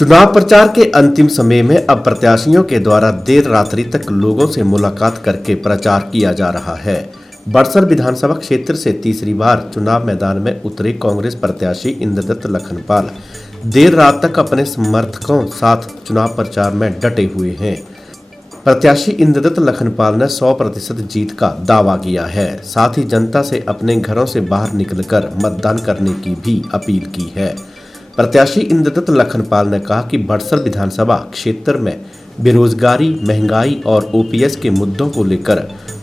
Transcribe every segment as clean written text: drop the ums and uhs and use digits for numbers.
चुनाव प्रचार के अंतिम समय में अब प्रत्याशियों के द्वारा देर रात्रि तक लोगों से मुलाकात करके प्रचार किया जा रहा है। बड़सर विधानसभा क्षेत्र से तीसरी बार चुनाव मैदान में उतरे कांग्रेस प्रत्याशी इंद्रदत्त लखनपाल देर रात तक अपने समर्थकों साथ चुनाव प्रचार में डटे हुए हैं। प्रत्याशी इंद्रदत्त लखनपाल ने 100% जीत का दावा किया है। साथ ही जनता से अपने घरों से बाहर निकलकर मतदान करने की भी अपील की है। प्रत्याशी इंद्रदत्त लखनपाल ने कहा कि बड़सर विधानसभा क्षेत्र में बेरोजगारी, महंगाई और ओपीएस के मुद्दों को लेकर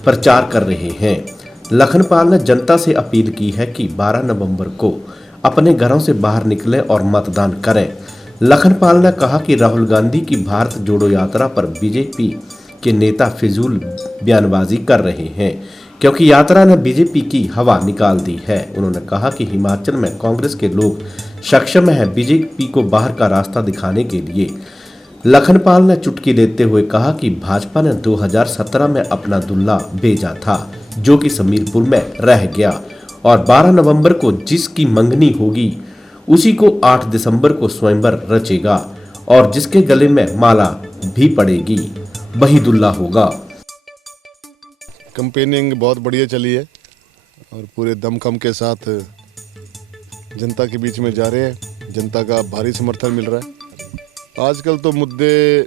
प्रचार कर रहे हैं। लखनपाल ने जनता से अपील की है कि 12 नवंबर को अपने घरों से बाहर निकलें और मतदान करें। लखनपाल ने कहा कि राहुल गांधी की भारत जोड़ो यात्रा पर बीजेपी के नेता फिजूल बयानबाजी कर रहे हैं, क्योंकि यात्रा ने बीजेपी की हवा निकाल दी है। उन्होंने कहा कि हिमाचल में कांग्रेस के लोग सक्षम है बीजेपी को बाहर का रास्ता दिखाने के लिए। लखनपाल ने चुटकी लेते हुए कहा कि भाजपा ने 2017 में अपना दुल्हा भेजा था, जो कि समीरपुर में रह गया, और 12 नवंबर को जिसकी मंगनी होगी उसी को 8 दिसंबर को स्वयंवर रचेगा, और जिसके गले में माला भी पड़ेगी वही दुल्हा होगा। कैंपेनिंग बहुत बढ़िया चली है और पूरे दमखम के साथ जनता के बीच में जा रहे हैं। जनता का भारी समर्थन मिल रहा है। आजकल तो मुद्दे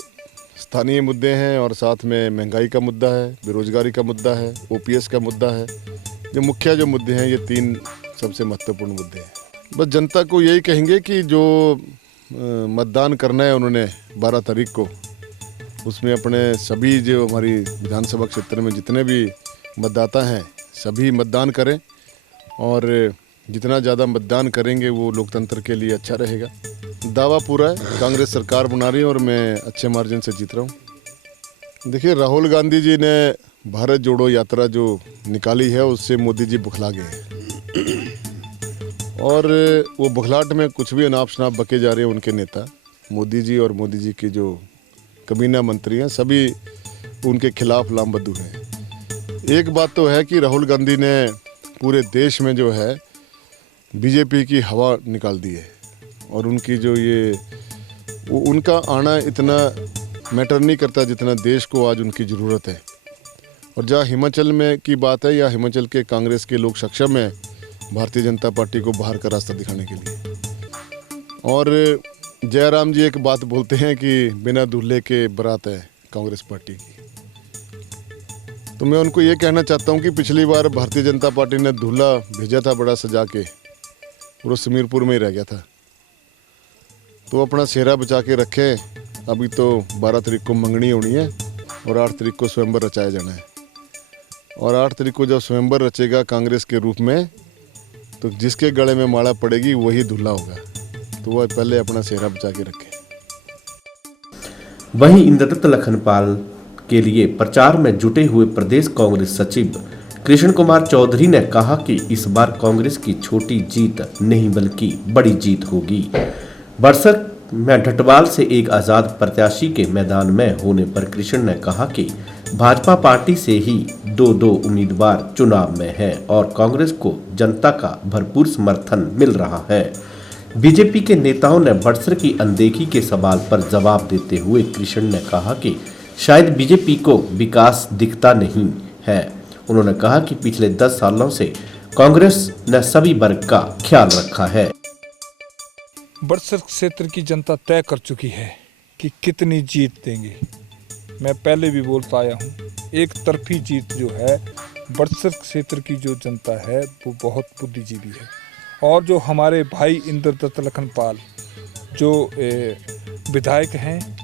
स्थानीय मुद्दे हैं और साथ में महंगाई का मुद्दा है, बेरोजगारी का मुद्दा है, ओपीएस का मुद्दा है। जो मुख्य मुद्दे हैं, ये 3 सबसे महत्वपूर्ण मुद्दे हैं। बस जनता को यही कहेंगे कि जो मतदान करना है उन्होंने 12 तारीख को, उसमें अपने सभी जो हमारी विधानसभा क्षेत्र में जितने भी मतदाता हैं सभी मतदान करें, और जितना ज़्यादा मतदान करेंगे वो लोकतंत्र के लिए अच्छा रहेगा। दावा पूरा है, कांग्रेस सरकार बना रही है और मैं अच्छे मार्जिन से जीत रहा हूँ। देखिए, राहुल गांधी जी ने भारत जोड़ो यात्रा जो निकाली है उससे मोदी जी बुखला गए हैं, और वो बुखलाहट में कुछ भी अनाप शनाप बके जा रहे हैं उनके नेता मोदी जी, और मोदी जी के जो कमीना मंत्री हैं सभी उनके खिलाफ लामबद्दू हैं। एक बात तो है कि राहुल गांधी ने पूरे देश में जो है बीजेपी की हवा निकाल दी है, और उनकी जो वो उनका आना इतना मैटर नहीं करता जितना देश को आज उनकी ज़रूरत है। और जहाँ हिमाचल में की बात है, या हिमाचल के कांग्रेस के लोग सक्षम हैं भारतीय जनता पार्टी को बाहर का रास्ता दिखाने के लिए। और जयराम जी एक बात बोलते हैं कि बिना दूल्हे के बारात है कांग्रेस पार्टी की। तो मैं उनको ये कहना चाहता हूँ कि पिछली बार भारतीय जनता पार्टी ने दूल्हा भेजा था बड़ा सजा के, और वो समीरपुर में ही रह गया था। तो अपना सेहरा बचा के रखें। अभी तो 12 तारीख को मंगनी होनी है और 8 तारीख को स्वयंवर रचाया जाना है, और 8 तारीख को जब स्वयंवर रचेगा कांग्रेस के रूप में, तो जिसके गले में माला पड़ेगी वही दूल्हा होगा। तो वह पहले अपना सेहरा बचा के रखें। वहीं इंद्रदत्त लखनपाल के लिए प्रचार में जुटे हुए प्रदेश कांग्रेस सचिव कृष्ण कुमार चौधरी ने कहा कि इस बार कांग्रेस की छोटी जीत नहीं बल्कि बड़ी जीत होगी। बड़सर में ढटवाल से एक आजाद प्रत्याशी के मैदान में होने पर कृष्ण ने कहा कि भाजपा पार्टी से ही 2 उम्मीदवार चुनाव में हैं और कांग्रेस को जनता का भरपूर समर्थन मिल रहा है। बीजेपी के नेताओं ने बड़सर की अनदेखी के सवाल पर जवाब देते हुए कृष्ण ने कहा कि शायद बीजेपी को विकास दिखता नहीं है। उन्होंने कहा कि पिछले 10 सालों से कांग्रेस ने सभी वर्ग का ख्याल रखा है। बड़सर क्षेत्र की जनता तय कर चुकी है कि कितनी जीत देंगे। मैं पहले भी बोलता आया हूँ, एक तरफी जीत जो है बड़सर क्षेत्र की जो जनता है वो बहुत बुद्धिजीवी है। और जो हमारे भाई इंद्रदत्त लखनपाल जो विधायक हैं,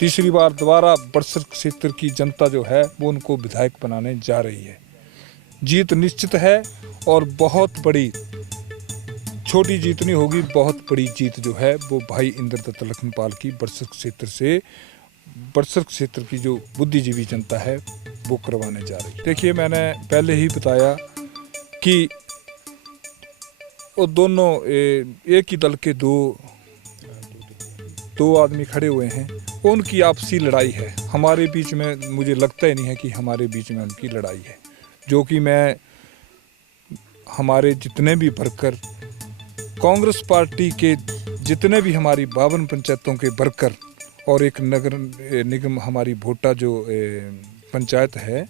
तीसरी बार दोबारा बड़सर क्षेत्र की जनता जो है वो उनको विधायक बनाने जा रही है। जीत निश्चित है, और बहुत बड़ी, छोटी जीत नहीं होगी, बहुत बड़ी जीत जो है वो भाई इंद्रदत्त लखनपाल की बड़सर क्षेत्र से, बड़सर क्षेत्र की जो बुद्धिजीवी जनता है वो करवाने जा रही है। देखिए, मैंने पहले ही बताया कि वो दोनों एक ही दल के दो आदमी खड़े हुए हैं, उनकी आपसी लड़ाई है। हमारे बीच में मुझे लगता ही नहीं है कि हमारे बीच में उनकी लड़ाई है, जो कि मैं हमारे जितने भी वर्कर कांग्रेस पार्टी के जितने भी हमारी 52 पंचायतों के वर्कर और एक नगर निगम हमारी भोटा जो पंचायत है,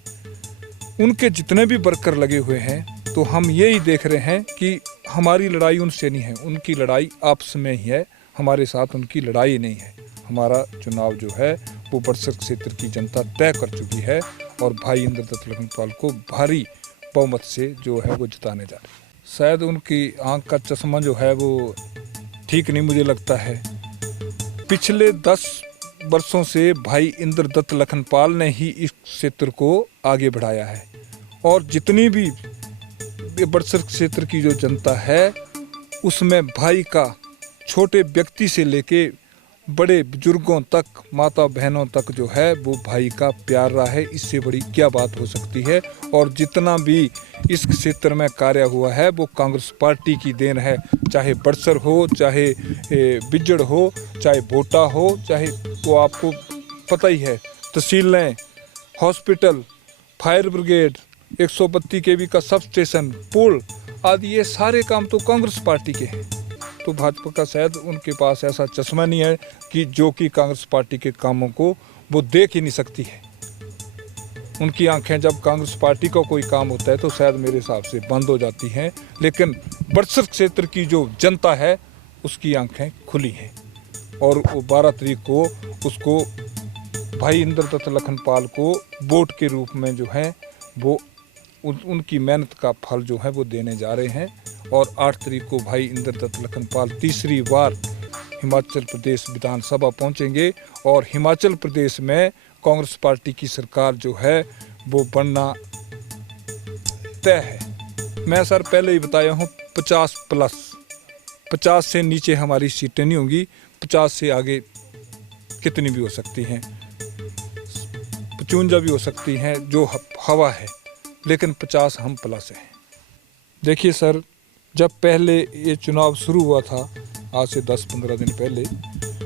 उनके जितने भी वर्कर लगे हुए हैं, तो हम यही देख रहे हैं कि हमारी लड़ाई उनसे नहीं है, उनकी लड़ाई आपस में ही है, हमारे साथ उनकी लड़ाई नहीं है। हमारा चुनाव जो है वो बड़सर क्षेत्र की जनता तय कर चुकी है और भाई इंद्रदत्त लखनपाल को भारी बहुमत से जो है वो जिताने जा रही है। शायद उनकी आंख का चश्मा जो है वो ठीक नहीं मुझे लगता है। पिछले 10 वर्षों से भाई इंद्रदत्त लखनपाल ने ही इस क्षेत्र को आगे बढ़ाया है और जितनी भी बड़सर क्षेत्र की जो जनता है उसमें भाई का छोटे व्यक्ति से लेके बड़े बुजुर्गों तक, माता बहनों तक जो है वो भाई का प्यार रहा है। इससे बड़ी क्या बात हो सकती है। और जितना भी इस क्षेत्र में कार्य हुआ है वो कांग्रेस पार्टी की देन है, चाहे बड़सर हो, चाहे बिजड़ हो, चाहे भोटा हो, चाहे वो आपको पता ही है, तहसीलें, हॉस्पिटल, फायर ब्रिगेड, 132 kV का सब स्टेशन, पुल आदि, ये सारे काम तो कांग्रेस पार्टी के हैं। तो भाजपा का शायद उनके पास ऐसा चश्मा नहीं है कि जो कि कांग्रेस पार्टी के कामों को वो देख ही नहीं सकती है। उनकी आंखें जब कांग्रेस पार्टी का कोई काम होता है तो शायद मेरे हिसाब से बंद हो जाती हैं, लेकिन बड़सर क्षेत्र की जो जनता है उसकी आंखें खुली हैं और वो 12 तारीख को उसको भाई इंद्रदत्त लखनपाल को वोट के रूप में जो है वो उनकी मेहनत का फल जो है वो देने जा रहे हैं। और 8 तारीख को भाई इंद्रदत्त लखनपाल तीसरी बार हिमाचल प्रदेश विधानसभा पहुंचेंगे और हिमाचल प्रदेश में कांग्रेस पार्टी की सरकार जो है वो बनना तय है। मैं सर पहले ही बताया हूँ 50 से नीचे हमारी सीटें नहीं होंगी, 50 से आगे कितनी भी हो सकती हैं, 55 भी हो सकती हैं जो हवा है, लेकिन 50 हम प्लस हैं। देखिए सर, जब पहले ये चुनाव शुरू हुआ था आज से 10-15 दिन पहले,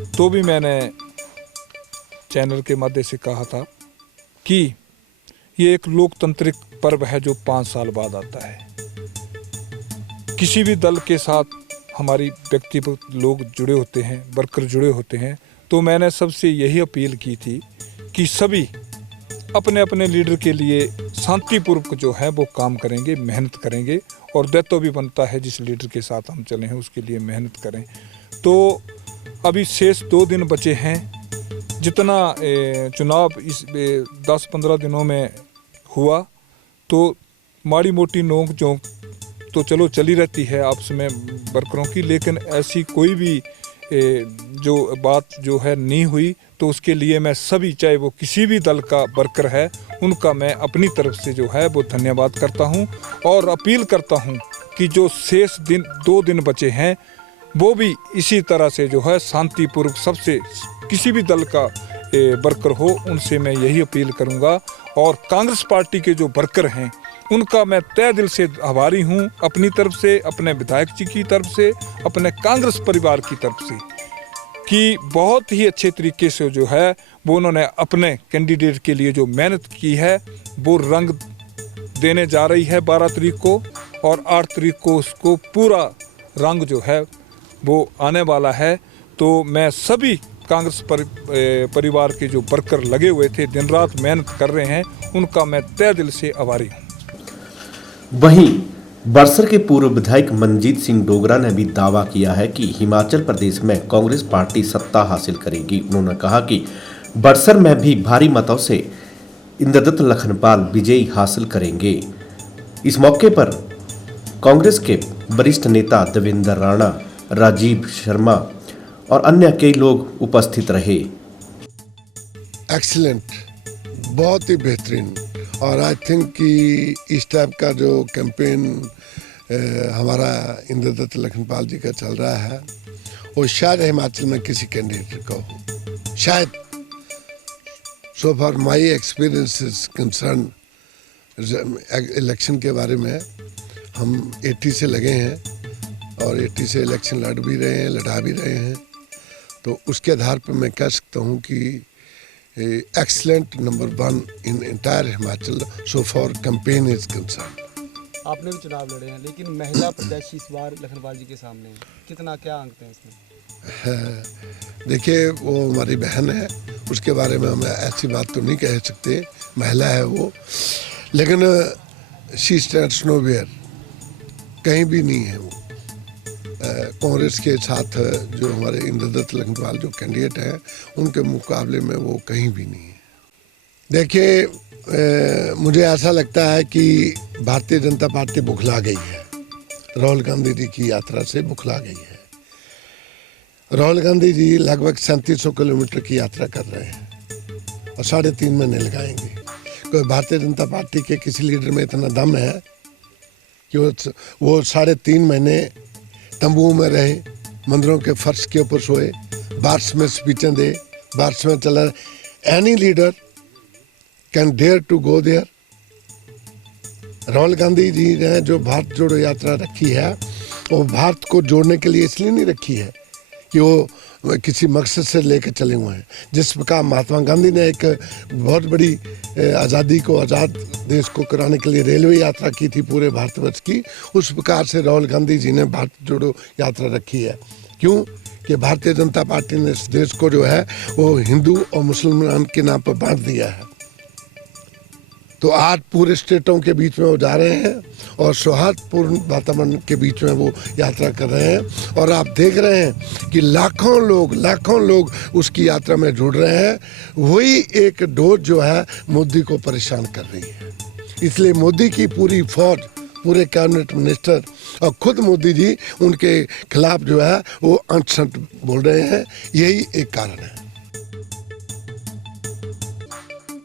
तो भी मैंने चैनल के माध्यम से कहा था कि ये एक लोकतांत्रिक पर्व है जो 5 साल बाद आता है। किसी भी दल के साथ हमारी व्यक्तिगत लोग जुड़े होते हैं, वर्कर जुड़े होते हैं, तो मैंने सबसे यही अपील की थी कि सभी अपने अपने लीडर के लिए शांतिपूर्वक जो है वो काम करेंगे, मेहनत करेंगे और दायित्व भी बनता है जिस लीडर के साथ हम चले हैं उसके लिए मेहनत करें। तो अभी शेष 2 दिन बचे हैं। जितना चुनाव इस 10-15 दिनों में हुआ तो माड़ी मोटी नोक झोंक तो चलो चली रहती है आपस में वर्करों की, लेकिन ऐसी कोई भी जो बात जो है नहीं हुई। तो उसके लिए मैं सभी, चाहे वो किसी भी दल का वर्कर है, उनका मैं अपनी तरफ से जो है वो धन्यवाद करता हूं और अपील करता हूं कि जो शेष 2 दिन बचे हैं वो भी इसी तरह से जो है शांतिपूर्वक, सबसे किसी भी दल का वर्कर हो उनसे मैं यही अपील करूंगा। और कांग्रेस पार्टी के जो वर्कर हैं उनका मैं तहे दिल से आभारी हूं, अपनी तरफ से, अपने विधायक जी की तरफ से, अपने कांग्रेस परिवार की तरफ से, कि बहुत ही अच्छे तरीके से जो है वो उन्होंने अपने कैंडिडेट के लिए जो मेहनत की है वो रंग देने जा रही है 12 तारीख को, और 8 तारीख को उसको पूरा रंग जो है वो आने वाला है। तो मैं सभी कांग्रेस परिवार के जो वर्कर लगे हुए थे, दिन रात मेहनत कर रहे हैं, उनका मैं तहे दिल से आभारी हूँ। वहीं बड़सर के पूर्व विधायक मनजीत सिंह डोगरा ने भी दावा किया है कि हिमाचल प्रदेश में कांग्रेस पार्टी सत्ता हासिल करेगी। उन्होंने कहा कि बड़सर में भी भारी मतों से इंद्रदत्त लखनपाल विजयी हासिल करेंगे। इस मौके पर कांग्रेस के वरिष्ठ नेता देवेंद्र राणा, राजीव शर्मा और अन्य कई लोग उपस्थित रहे। एक्सीलेंट, बहुत ही बेहतरीन। और आई थिंक कि इस टाइप का जो कैंपेन हमारा इंद्रदत्त लखनपाल जी का चल रहा है वो शायद हिमाचल में किसी कैंडिडेट का हो, शायद। So for my experience is concern election के बारे में, हम 80 से लगे हैं और 80 से इलेक्शन लड़ भी रहे हैं, लड़ा भी रहे हैं। तो उसके आधार पर मैं कह सकता हूँ कि excellent number 1 in entire Himachal so far campaign is concerned. आपने भी चुनाव लड़े हैं, लेकिन महिला प्रत्याशी इस बार लखनपाल जी के सामने है, कितना क्या आंकते हैं इसमें? देखिए, वो हमारी बहन है, उसके बारे में हम ऐसी बात तो नहीं कह सकते, महिला है वो, लेकिन शी स्टैंड्स नोवेयर, कहीं भी नहीं है वो। कांग्रेस के साथ जो हमारे इंद्रदत्त लखनपाल जो कैंडिडेट हैं, उनके मुकाबले में वो कहीं भी नहीं है। देखिए, मुझे ऐसा लगता है कि भारतीय जनता पार्टी बुखला गई है, राहुल गांधी जी की यात्रा से बुखला गई है। राहुल गांधी जी लगभग 3700 किलोमीटर की यात्रा कर रहे हैं और 3.5 महीने लगाएंगे। कोई भारतीय जनता पार्टी के किसी लीडर में इतना दम है कि वो 3.5 महीने तंबुओं में रहे, मंदिरों के फर्श के ऊपर सोए, बारिश में स्पीचें दे, बारिश में चला। Any leader can dare to go there. Rahul Gandhi ji ने जो भारत जोड़ो यात्रा रखी है, वो भारत को जोड़ने के लिए इसलिए नहीं रखी है कि वो किसी मकसद से लेकर चले हुए हैं। जिस प्रकार महात्मा गांधी ने एक बहुत बड़ी आज़ादी को, आज़ाद देश को कराने के लिए रेलवे यात्रा की थी पूरे भारतवर्ष की, उस प्रकार से राहुल गांधी जी ने भारत जोड़ो यात्रा रखी है। क्यों? कि भारतीय जनता पार्टी ने इस देश को जो है वो हिंदू और मुसलमान के नाम पर बांट दिया है। तो आज पूरे स्टेटों के बीच में वो जा रहे हैं और सौहार्दपूर्ण वातावरण के बीच में वो यात्रा कर रहे हैं, और आप देख रहे हैं कि लाखों लोग उसकी यात्रा में जुड़ रहे हैं। वही एक डोज जो है मोदी को परेशान कर रही है। इसलिए मोदी की पूरी फौज, पूरे कैबिनेट मिनिस्टर और खुद मोदी जी उनके खिलाफ जो है वो अंट-शंट बोल रहे हैं। यही एक कारण है।